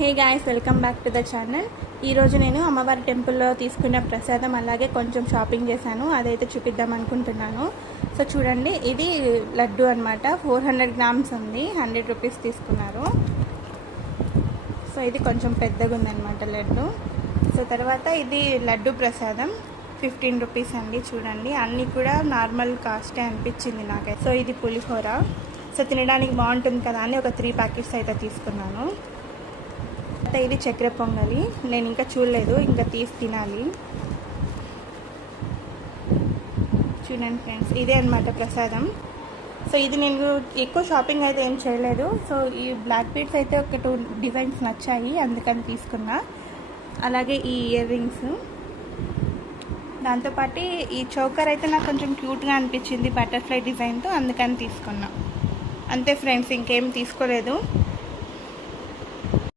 Hey guys, welcome back to the channel. ఈరోజు నేను అమ్మవారి టెంపుల్లో తీసుకున్న ప్రసాదం అలాగే కొంచెం షాపింగ్ చేశాను, అదైతే చూపిద్దాం అనుకుంటున్నాను. సో చూడండి, ఇది లడ్డు అనమాట. 400 గ్రామ్స్ ఉంది, 100 రూపీస్ తీసుకున్నారు. సో ఇది కొంచెం పెద్దగా ఉందన్నమాట లడ్డు. సో తర్వాత ఇది లడ్డు ప్రసాదం 15 రూపీస్ అండి. చూడండి, అన్నీ కూడా నార్మల్ కాస్టే అనిపించింది నాకైతే. సో ఇది పులిహోర. సో తినడానికి బాగుంటుంది కదా అని ఒక 3 ప్యాకెట్స్ అయితే తీసుకున్నాను. ఇది చక్కెర పొంగలి, నేను ఇంకా చూడలేదు, ఇంకా తీసి తినాలి. చూడండి ఫ్రెండ్స్, ఇదే అనమాట ప్రసాదం. సో ఇది నేను ఎక్కువ షాపింగ్ అయితే ఏం చేయలేదు. సో ఈ బ్లాక్ బీడ్స్ అయితే ఒక 2 డిజైన్స్ నచ్చాయి, అందుకని తీసుకున్నా. అలాగే ఈ ఇయర్ రింగ్స్, దాంతోపాటు ఈ చోకర్ అయితే నాకు కొంచెం క్యూట్గా అనిపించింది బటర్ఫ్లై డిజైన్తో, అందుకని తీసుకున్నా. అంతే ఫ్రెండ్స్, ఇంకేం తీసుకోలేదు.